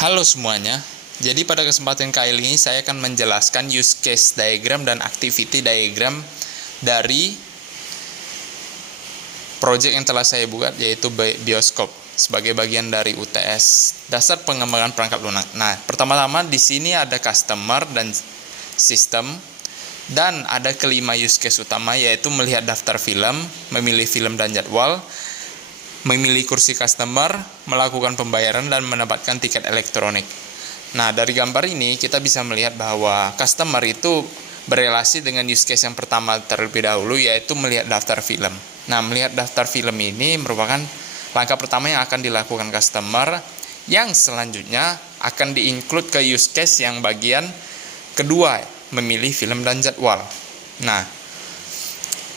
Halo semuanya, jadi pada kesempatan kali ini saya akan menjelaskan use case diagram dan activity diagram dari project yang telah saya buat, yaitu bioskop sebagai bagian dari UTS dasar pengembangan perangkat lunak. Nah, pertama-tama di sini ada customer dan sistem, dan ada kelima use case utama, yaitu melihat daftar film, memilih film dan jadwal, memilih kursi customer, melakukan pembayaran, dan mendapatkan tiket elektronik. Nah, dari gambar ini kita bisa melihat bahwa customer itu berelasi dengan use case yang pertama terlebih dahulu, yaitu melihat daftar film. Nah, melihat daftar film ini merupakan langkah pertama yang akan dilakukan customer, yang selanjutnya akan di-include ke use case yang bagian kedua, memilih film dan jadwal. Nah,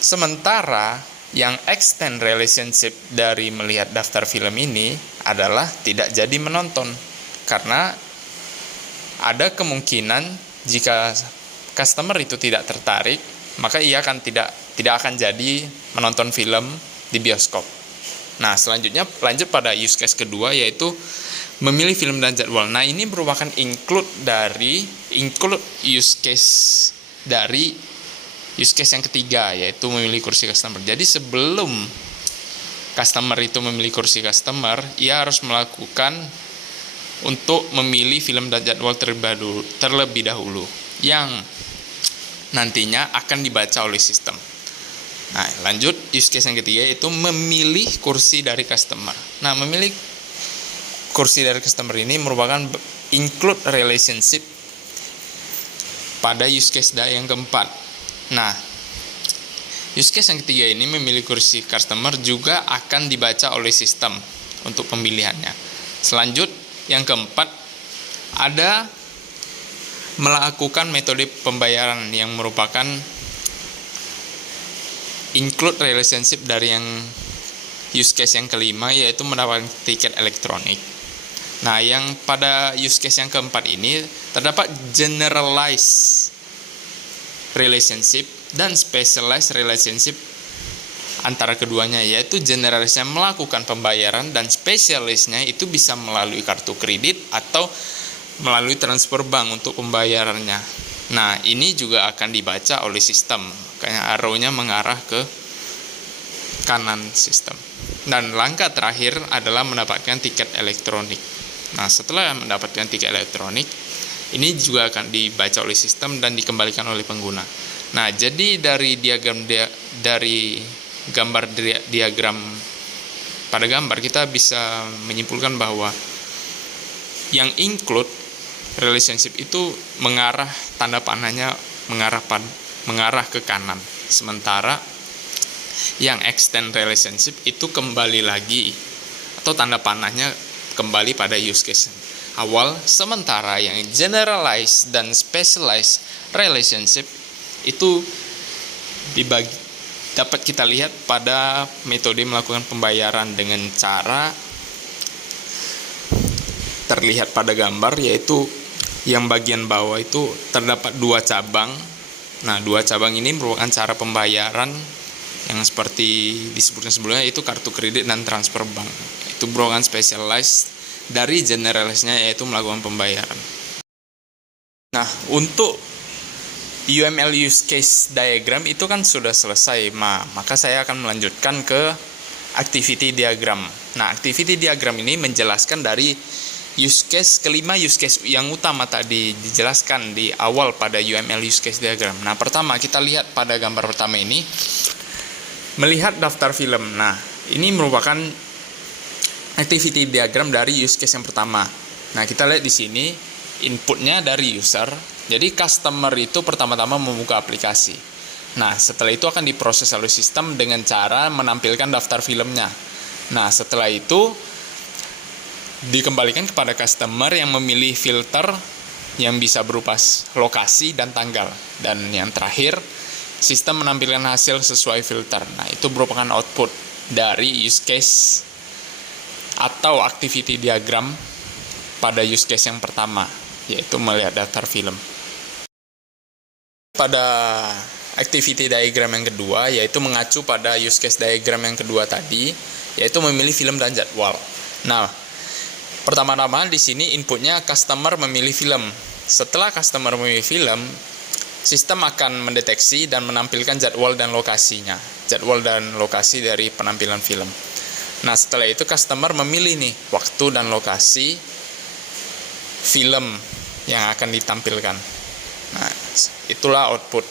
sementara yang extend relationship dari melihat daftar film ini adalah tidak jadi menonton, karena ada kemungkinan jika customer itu tidak tertarik, maka ia akan tidak akan jadi menonton film di bioskop. Nah, selanjutnya lanjut pada use case kedua, yaitu memilih film dan jadwal. Nah, ini merupakan include use case dari use case yang ketiga, yaitu memilih kursi customer. Jadi sebelum customer itu memilih kursi customer, ia harus melakukan untuk memilih film dan jadwal terlebih dahulu, yang nantinya akan dibaca oleh sistem. Nah, lanjut use case yang ketiga, yaitu memilih kursi dari customer. Nah, memilih kursi dari customer ini merupakan include relationship pada use case yang keempat. Nah, use case yang ketiga ini, memilih kursi customer, juga akan dibaca oleh sistem untuk pemilihannya. Selanjut, yang keempat, ada melakukan metode pembayaran yang merupakan include relationship dari yang use case yang kelima, yaitu mendapatkan tiket elektronik. Nah, yang pada use case yang keempat ini terdapat generalized relationship dan specialized relationship antara keduanya, yaitu generalisnya melakukan pembayaran dan spesialisnya itu bisa melalui kartu kredit atau melalui transfer bank untuk pembayarannya. Nah, ini juga akan dibaca oleh sistem, kayak arrow-nya mengarah ke kanan sistem. Dan langkah terakhir adalah mendapatkan tiket elektronik. Nah, setelah mendapatkan tiket elektronik, ini juga akan dibaca oleh sistem dan dikembalikan oleh pengguna. Nah, jadi dari gambar diagram pada gambar, kita bisa menyimpulkan bahwa yang include relationship itu mengarah, tanda panahnya mengarah ke kanan. Sementara yang extend relationship itu kembali lagi, atau tanda panahnya kembali pada use case awal. Sementara yang generalized dan specialized relationship itu dapat kita lihat pada metode melakukan pembayaran dengan cara terlihat pada gambar, yaitu yang bagian bawah itu terdapat dua cabang. Nah, dua cabang ini merupakan cara pembayaran yang seperti disebutkan sebelumnya, yaitu kartu kredit dan transfer bank. Itu merupakan specialized dari generalisnya, yaitu melakukan pembayaran. Nah, untuk UML use case diagram itu kan sudah selesai, maka saya akan melanjutkan ke activity diagram. Nah, activity diagram ini menjelaskan dari kelima use case yang utama tadi dijelaskan di awal pada UML use case diagram. Nah, pertama kita lihat pada gambar pertama ini, melihat daftar film. Nah, ini merupakan activity diagram dari use case yang pertama. Nah, kita lihat di sini inputnya dari user. Jadi customer itu pertama-tama membuka aplikasi. Nah, setelah itu akan diproses oleh sistem dengan cara menampilkan daftar filmnya. Nah, setelah itu dikembalikan kepada customer yang memilih filter yang bisa berupa lokasi dan tanggal. Dan yang terakhir, sistem menampilkan hasil sesuai filter. Nah, itu merupakan output dari use case atau activity diagram pada use case yang pertama, yaitu melihat daftar film. Pada activity diagram yang kedua, yaitu mengacu pada use case diagram yang kedua tadi, yaitu memilih film dan jadwal. Nah, Pertama-tama di sini inputnya customer memilih film. Setelah customer memilih film, sistem akan mendeteksi dan menampilkan jadwal dan lokasinya. Jadwal dan lokasi dari penampilan film. Nah, setelah itu customer memilih nih waktu dan lokasi film yang akan ditampilkan. Nah, itulah output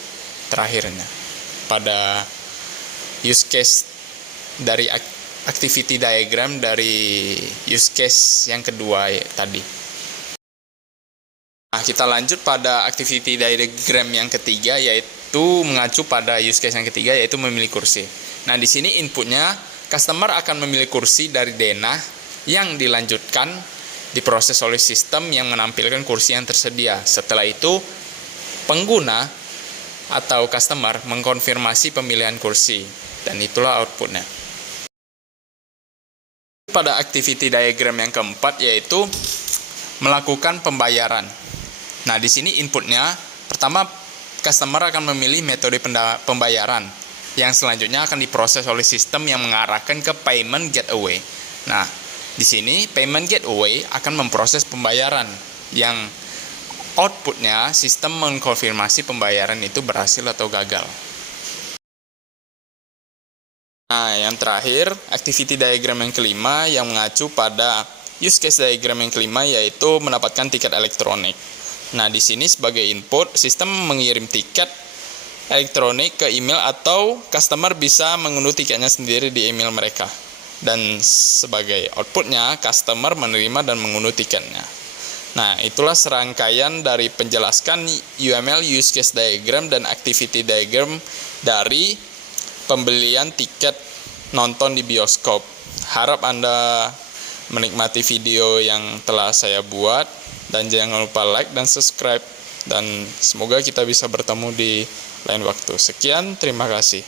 terakhirnya pada use case dari activity diagram dari use case yang kedua tadi. Nah, kita lanjut pada activity diagram yang ketiga, yaitu mengacu pada use case yang ketiga, yaitu memilih kursi. Nah, di sini inputnya customer akan memilih kursi dari denah yang dilanjutkan diproses oleh sistem yang menampilkan kursi yang tersedia. Setelah itu, pengguna atau customer mengkonfirmasi pemilihan kursi, dan itulah outputnya. Pada activity diagram yang keempat, yaitu melakukan pembayaran. Nah, di sini inputnya pertama customer akan memilih metode pembayaran yang selanjutnya akan diproses oleh sistem yang mengarahkan ke payment gateway. Nah, di sini payment gateway akan memproses pembayaran yang outputnya sistem mengkonfirmasi pembayaran itu berhasil atau gagal. Nah, yang terakhir, activity diagram yang kelima yang mengacu pada use case diagram yang kelima, yaitu mendapatkan tiket elektronik. Nah, di sini sebagai input, sistem mengirim tiket elektronik ke email atau customer bisa mengunduh tiketnya sendiri di email mereka. Dan sebagai outputnya, customer menerima dan mengunduh tiketnya. Nah, itulah serangkaian dari penjelaskan UML use case diagram dan activity diagram dari pembelian tiket nonton di bioskop. Harap Anda menikmati video yang telah saya buat. Dan jangan lupa like dan subscribe. Dan semoga kita bisa bertemu di lain waktu. Sekian, terima kasih.